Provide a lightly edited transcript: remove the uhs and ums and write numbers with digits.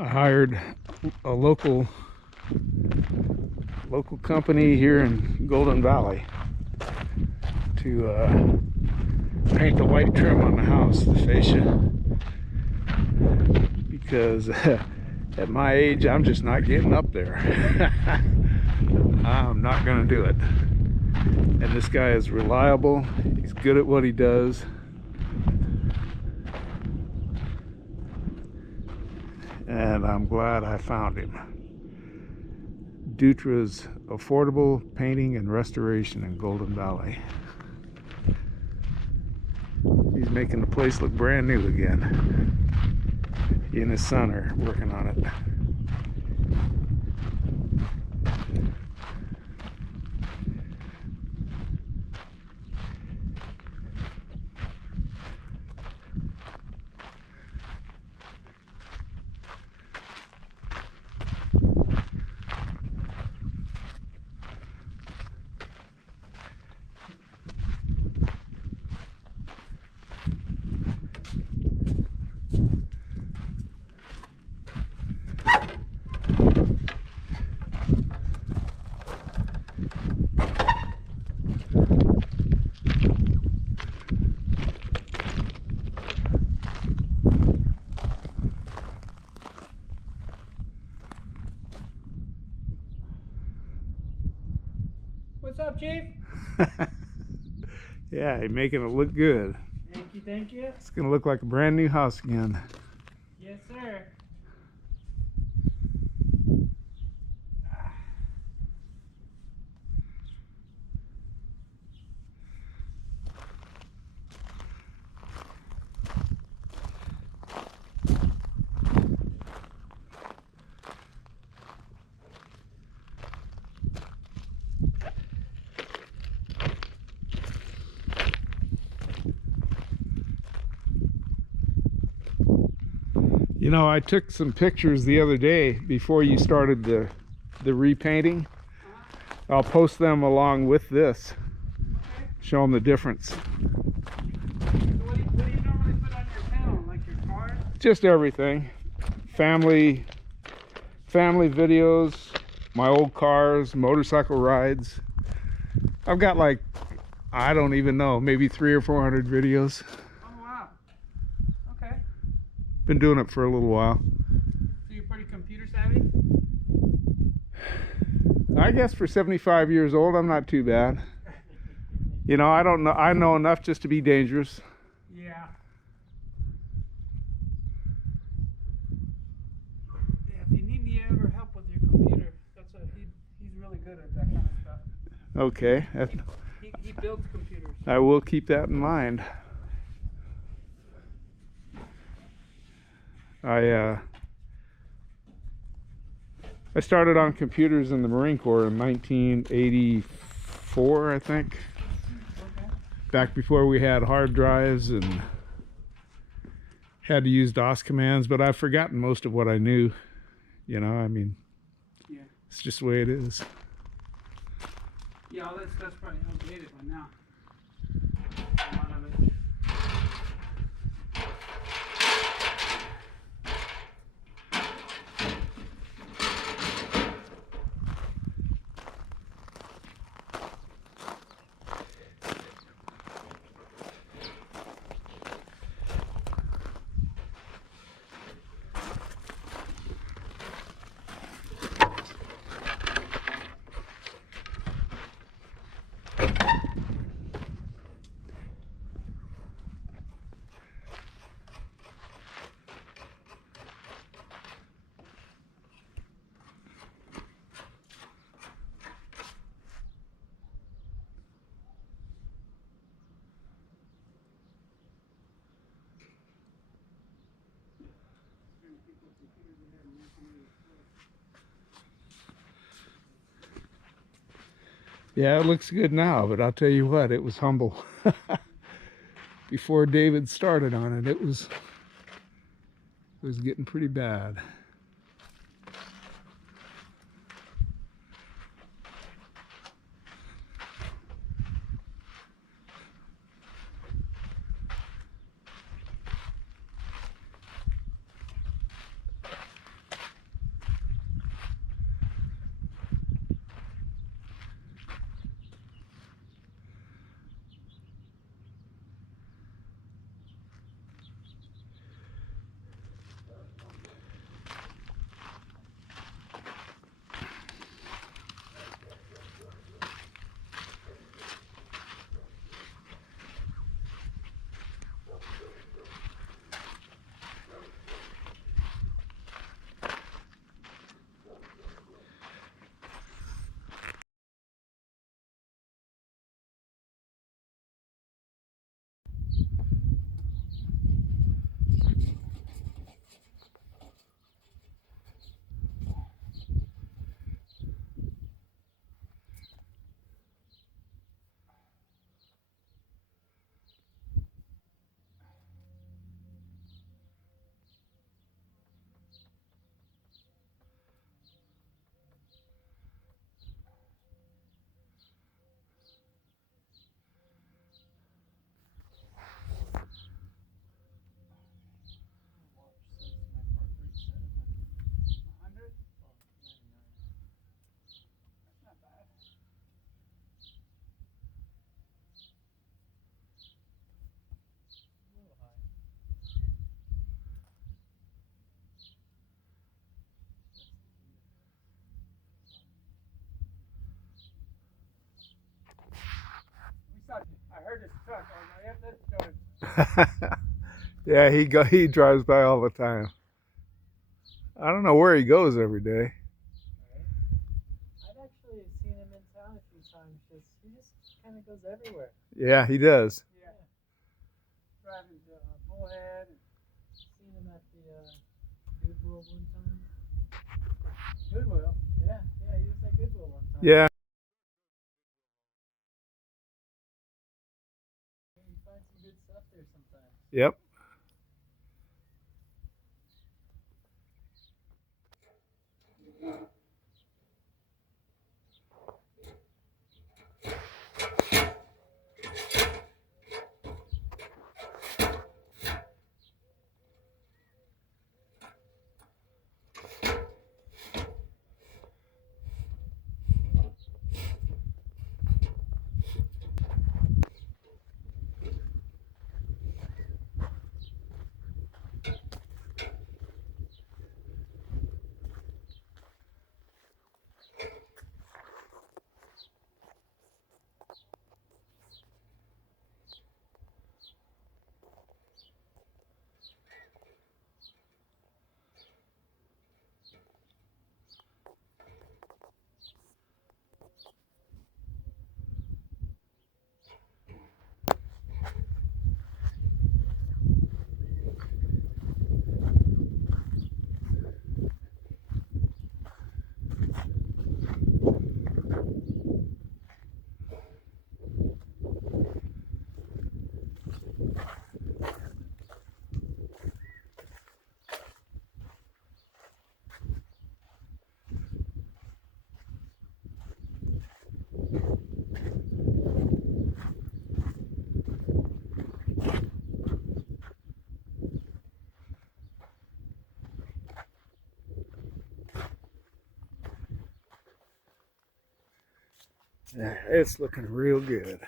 I hired a local company here in Golden Valley to paint the white trim on the house, the fascia, because at my age I'm just not getting up there. I'm not gonna do it. And this guy is reliable, he's good at what he does, and I'm glad I found him. Dutra's Affordable Painting and Restoration in Golden Valley. He's making the place look brand new again. He and his son are working on it. What's up, Chief? Yeah, he's making it look good. Thank you, thank you. It's gonna look like a brand new house again. Yes, sir. You know, I took some pictures the other day before you started the repainting. I'll post them along with this. Okay. Show them the difference. So what do you normally put on your panel? Like your cars? Just everything. Family videos, my old cars, motorcycle rides. I've got like, I don't even know, maybe 300 or 400 videos. Oh, wow. Okay. Been doing it for a little while. So you're pretty computer savvy? I guess for 75 years old, I'm not too bad. You know, I know enough just to be dangerous. Yeah. Yeah, if you need any ever help with your computer, he's really good at that kind of stuff. Okay. He builds computers. I will keep that in mind. I started on computers in the Marine Corps in 1984, I think. Okay. Back before we had hard drives and had to use DOS commands, but I've forgotten most of what I knew. You know, I mean, Yeah. it's just the way it is. Yeah, all that stuff's probably outdated by now. A lot of it. Yeah, it looks good now, but I'll tell you what, it was humble. Before David started on it, it was getting pretty bad. Yeah, he drives by all the time. I don't know where he goes every day. Right? I've actually seen him in town a few times. He just kind of goes everywhere. Yeah, he does. Yeah. Driving to Bullhead. Seen him at the Goodwill one time. Goodwill? Yeah, he was at Goodwill one time. Yeah. You find some good stuff there sometimes. Yep. Yeah, it's looking real good.